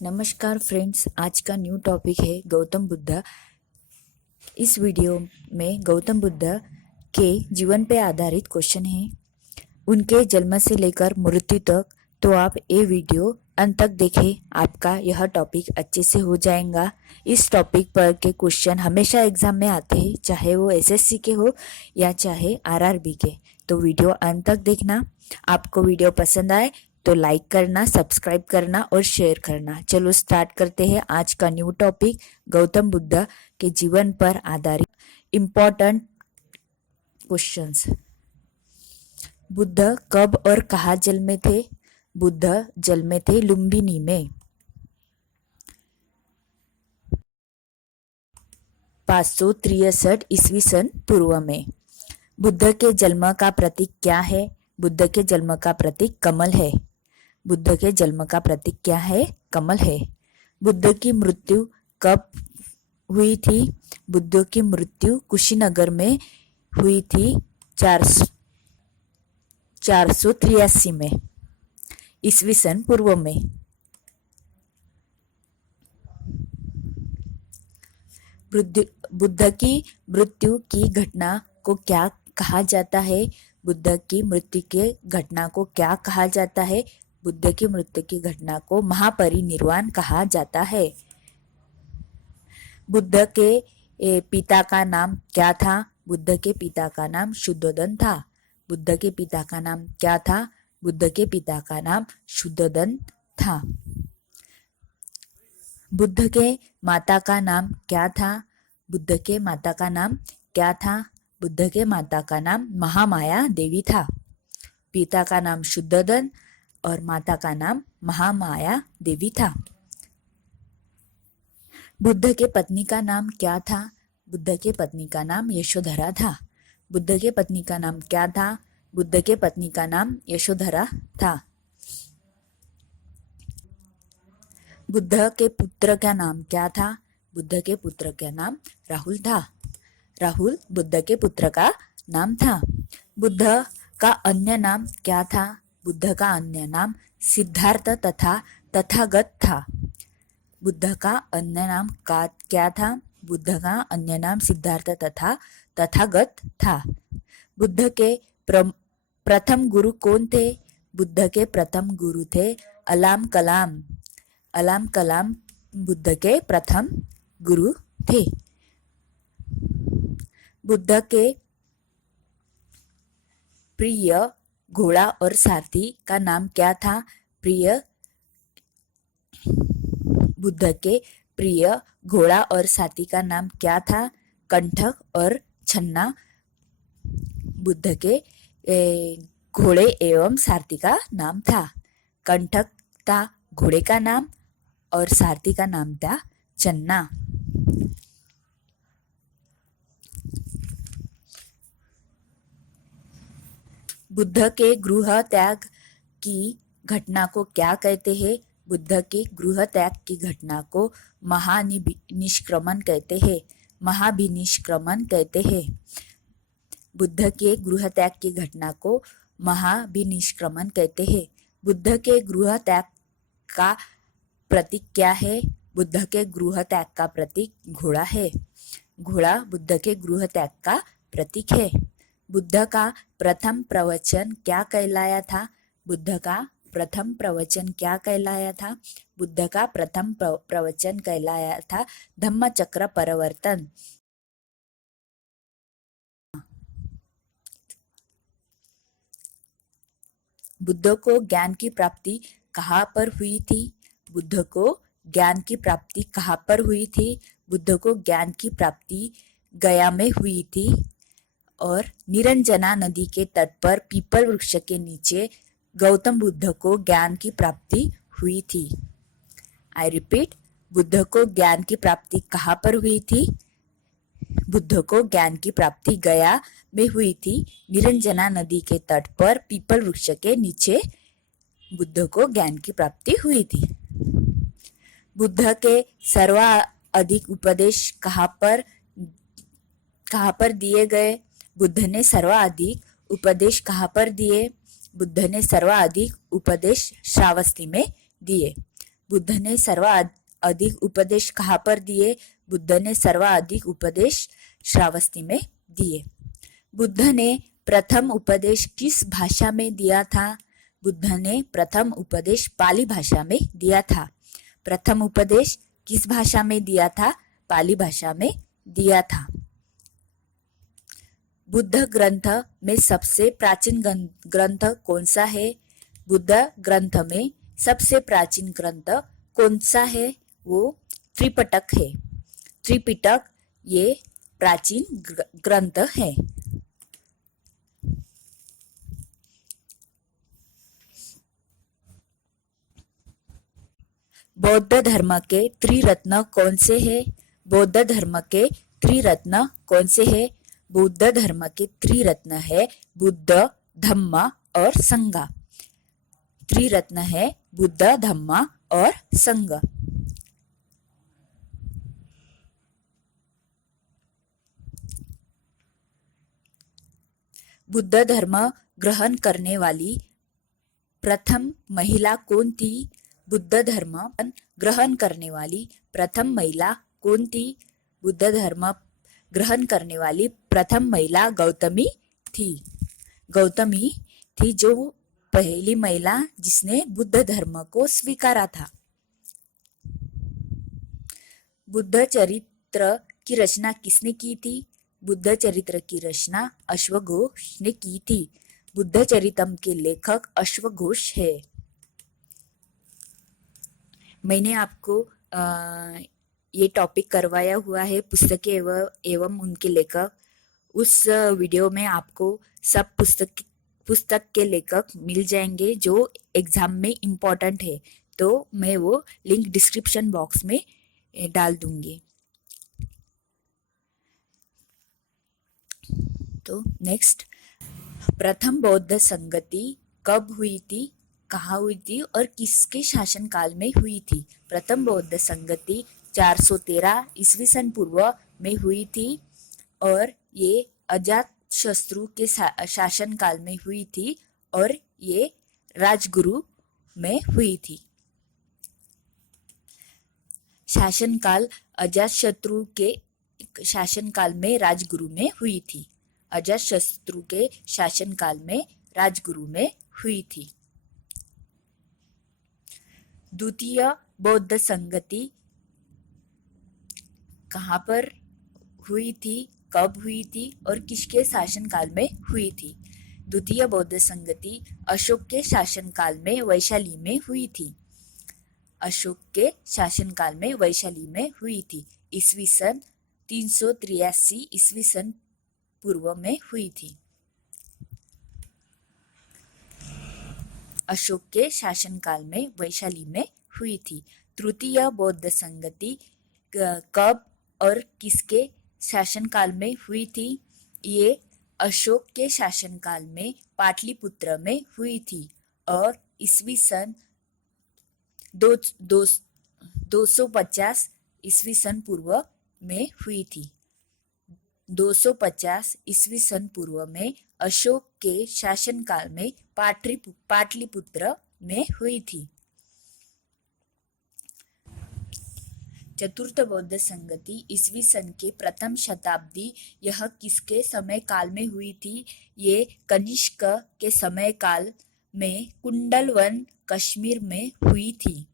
नमस्कार फ्रेंड्स, आज का न्यू टॉपिक है गौतम बुद्ध। इस वीडियो में गौतम बुद्ध के जीवन पे आधारित क्वेश्चन है, उनके जन्म से लेकर मृत्यु तक। तो आप ये वीडियो अंत तक देखें, आपका यह टॉपिक अच्छे से हो जाएगा। इस टॉपिक पर के क्वेश्चन हमेशा एग्जाम में आते हैं, चाहे वो एसएससी के हो या चाहे आरआरबी के। तो वीडियो अंत तक देखना। आपको वीडियो पसंद आए तो लाइक करना, सब्सक्राइब करना और शेयर करना। चलो स्टार्ट करते हैं आज का न्यू टॉपिक, गौतम बुद्ध के जीवन पर आधारित इम्पोर्टेंट क्वेश्चंस। बुद्ध कब और कहाँ जन्मे थे? बुद्ध जन्मे थे लुम्बिनी में 563 ईस्वी सन पूर्व में। बुद्ध के जन्म का प्रतीक क्या है? बुद्ध के जन्म का प्रतीक कमल है। बुद्ध के जन्म का प्रतीक क्या है? कमल है। बुद्ध की मृत्यु कब हुई थी? बुद्ध की मृत्यु कुशीनगर में हुई थी 483 में ईस्वी सन पूर्व में। बुद्ध की मृत्यु की घटना को क्या कहा जाता है? बुद्ध की मृत्यु की घटना को क्या कहा जाता है? बुद्ध की मृत्यु की घटना को महापरिनिर्वाण कहा जाता है। बुद्ध के पिता का नाम क्या था? बुद्ध के पिता का नाम शुद्धोदन था। बुद्ध के पिता का नाम क्या था? बुद्ध के पिता का नाम शुद्धोदन था। बुद्ध के माता का नाम क्या था? बुद्ध के माता का नाम क्या था? बुद्ध के माता का नाम महामाया देवी था। पिता का नाम शुद्धोदन और माता का नाम महामाया देवी था। बुद्ध के पत्नी का नाम क्या था? बुद्ध के पत्नी का नाम यशोधरा था। बुद्ध के पत्नी का नाम क्या था? बुद्ध के पत्नी का नाम यशोधरा था। बुद्ध के पुत्र का नाम क्या था? बुद्ध के पुत्र का नाम राहुल था। राहुल बुद्ध के पुत्र का नाम था। बुद्ध का अन्य नाम क्या था? बुद्ध का अन्य नाम सिद्धार्थ तथा तथागत था। बुद्ध का अन्य नाम क्या था? बुद्ध का अन्य नाम सिद्धार्थ तथा तथागत था। बुद्ध के प्रथम गुरु कौन थे? बुद्ध के प्रथम गुरु थे अलाम कलाम। अलाम कलाम बुद्ध के प्रथम गुरु थे। बुद्ध के प्रिय घोड़ा और सारथी का नाम क्या था? बुद्ध के प्रिय घोड़ा और साथी का नाम क्या था? कंठक और छन्ना बुद्ध के घोड़े एवं सारथी का नाम था। कंठक था घोड़े का नाम और सारथी का नाम था चन्ना। बुद्ध के गृह त्याग की घटना को क्या कहते हैं? बुद्ध के गृह त्याग की घटना को महानिष्क्रमण कहते हैं। महाभिनिष्क्रमण कहते हैं। बुद्ध के गृह त्याग की घटना को महाभिनिष्क्रमण कहते हैं। बुद्ध के गृह त्याग का प्रतीक क्या है? बुद्ध के गृह त्याग का प्रतीक घोड़ा है। घोड़ा बुद्ध के गृह त्याग का प्रतीक है। बुद्ध का प्रथम प्रवचन क्या कहलाया था? बुद्ध का प्रथम प्रवचन क्या कहलाया था? बुद्ध का प्रथम प्रवचन कहलाया था धम्मचक्र परिवर्तन। बुद्ध को ज्ञान की प्राप्ति कहाँ पर हुई थी? बुद्ध को ज्ञान की प्राप्ति कहाँ पर हुई थी? बुद्ध को ज्ञान की प्राप्ति गया में हुई थी और निरंजना नदी के तट पर पीपल वृक्ष के नीचे गौतम बुद्ध को ज्ञान की प्राप्ति हुई थी। आई रिपीट, बुद्ध को ज्ञान की प्राप्ति कहाँ पर हुई थी? बुद्ध को ज्ञान की प्राप्ति गया में हुई थी। निरंजना नदी के तट पर पीपल वृक्ष के नीचे बुद्ध को ज्ञान की प्राप्ति हुई थी। बुद्ध के सर्वाधिक उपदेश कहाँ पर दिए गए? बुद्ध ने सर्वाधिक उपदेश कहाँ पर दिए? बुद्ध ने सर्वाधिक उपदेश श्रावस्ती में दिए। बुद्ध ने सर्वाधिक उपदेश कहाँ पर दिए? बुद्ध ने सर्वाधिक उपदेश श्रावस्ती में दिए। बुद्ध ने प्रथम उपदेश किस भाषा में दिया था? बुद्ध ने प्रथम उपदेश पाली भाषा में दिया था। प्रथम उपदेश किस भाषा में दिया था? पाली भाषा में दिया था। बुद्ध ग्रंथ में सबसे प्राचीन ग्रंथ कौन सा है? बुद्ध ग्रंथ में सबसे प्राचीन ग्रंथ कौन सा है? वो त्रिपिटक है। त्रिपिटक ये प्राचीन ग्रंथ है। बौद्ध धर्म के त्रिरत्न कौन से हैं? बौद्ध धर्म के त्रिरत्न कौन से हैं? बौद्ध धर्म के त्रिरत्न है बुद्ध, धम्म और संघ। त्रिरत्न है बुद्ध, धम्म और संघ। बुद्ध धर्म ग्रहण करने वाली प्रथम महिला कौन थी? बुद्ध धर्म ग्रहण करने वाली प्रथम महिला कौन थी? बुद्ध धर्म ग्रहण करने वाली प्रथम महिला गौतमी थी। गौतमी थी जो पहली महिला जिसने बुद्ध धर्म को स्वीकारा था। बुद्ध चरित्र की रचना किसने की थी? बुद्ध चरित्र की रचना अश्वघोष ने की थी। बुद्ध चरितम के लेखक अश्वघोष है। मैंने आपको ये टॉपिक करवाया हुआ है पुस्तकें एवं उनके लेखक। उस वीडियो में आपको सब पुस्तक के लेखक मिल जाएंगे जो एग्जाम में इम्पोर्टेंट है, तो मैं वो लिंक डिस्क्रिप्शन बॉक्स में डाल दूंगी। तो नेक्स्ट, प्रथम बौद्ध संगति कब हुई थी, कहाँ हुई थी और किसके शासनकाल में हुई थी? प्रथम बौद्ध संगति 413 ईस्वी सन पूर्व में हुई थी और ये अजातशत्रु के शासनकाल में हुई थी और ये राजगुरु में हुई थी। शासनकाल अजातशत्रु के शासनकाल में राजगुरु में हुई थी। अजातशत्रु के शासनकाल में राजगुरु में हुई थी। द्वितीय बौद्ध संगति कहाँ पर हुई थी, कब हुई थी और किसके शासनकाल में हुई थी? द्वितीय बौद्ध संगति अशोक के शासनकाल में वैशाली में हुई थी। अशोक के शासनकाल में वैशाली में हुई थी। ईस्वी सन 383 ईस्वी सन पूर्व में हुई थी। अशोक के शासनकाल में वैशाली में हुई थी। तृतीय बौद्ध संगति कब और किसके शासनकाल में हुई थी? ये अशोक के शासनकाल में पाटलिपुत्र में हुई थी और ईस्वी सन 250 ईस्वी सन पूर्व में हुई थी। 250 ईस्वी सन पूर्व में अशोक के शासनकाल में पाटलिपुत्र में हुई थी। चतुर्थ बौद्ध संगति ईस्वी सन के प्रथम शताब्दी यह किसके समय काल में हुई थी? ये कनिष्क के समय काल में कुंडलवन कश्मीर में हुई थी।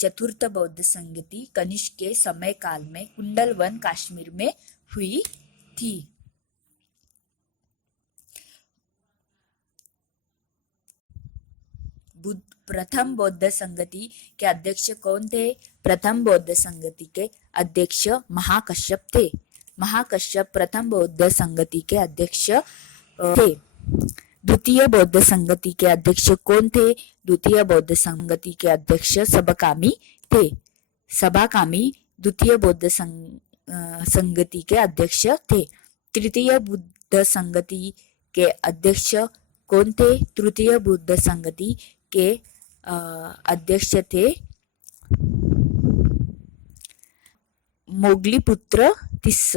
चतुर्थ बौद्ध संगति कनिष्क के समय काल में कुंडलवन कश्मीर में हुई थी। प्रथम बौद्ध संगति के अध्यक्ष कौन थे? प्रथम बौद्ध संगति के अध्यक्ष महाकश्यप थे। महाकश्यप प्रथम बौद्ध संगति के अध्यक्ष थे। द्वितीय बौद्ध संगति के अध्यक्ष कौन थे? द्वितीय बौद्ध संगति के अध्यक्ष सबकामी थे। सबकामी द्वितीय बौद्ध संगति के अध्यक्ष थे। तृतीय बुद्ध संगति के अध्यक्ष कौन थे? तृतीय बुद्ध संगति के अध्यक्ष थे मोगलीपुत्र तिस्स।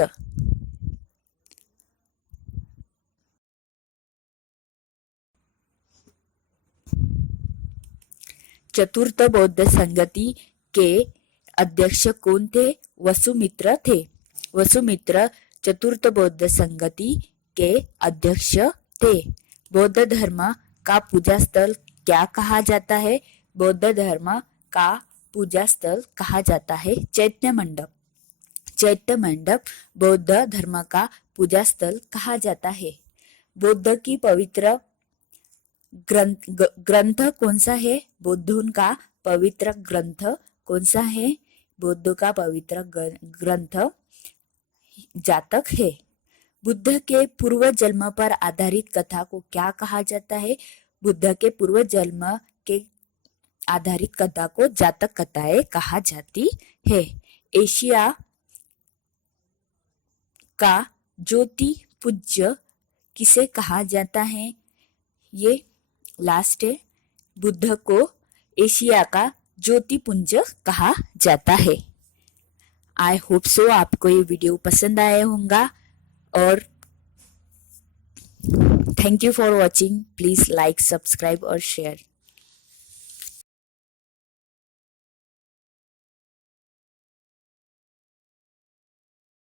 चतुर्थ बौद्ध संगति के अध्यक्ष कौन थे? वसुमित्र थे। वसुमित्र चतुर्थ बौद्ध संगति के अध्यक्ष थे। बौद्ध धर्म का पूजा स्थल क्या कहा जाता है? बौद्ध धर्म का पूजा स्थल कहा जाता है चैत्य मंडप। चैत्य मंडप बौद्ध धर्म का पूजा स्थल कहा जाता है। बौद्ध की पवित्र ग्रंथ कौन सा है? बौद्धों का पवित्र ग्रंथ कौन सा है? बौद्धों का पवित्र ग्रंथ जातक है। बुद्ध के पूर्व जन्म पर आधारित कथा को क्या कहा जाता है? बुद्ध के पूर्व जन्म के आधारित कथा को जातक कथाएं कहा जाती है। एशिया का ज्योति पूज्य किसे कहा जाता है? ये लास्ट है। बुद्ध को एशिया का ज्योतिपुंज कहा जाता है। आई होप सो आपको ये वीडियो पसंद आया होगा और thank you for watching. Please like, subscribe और शेयर।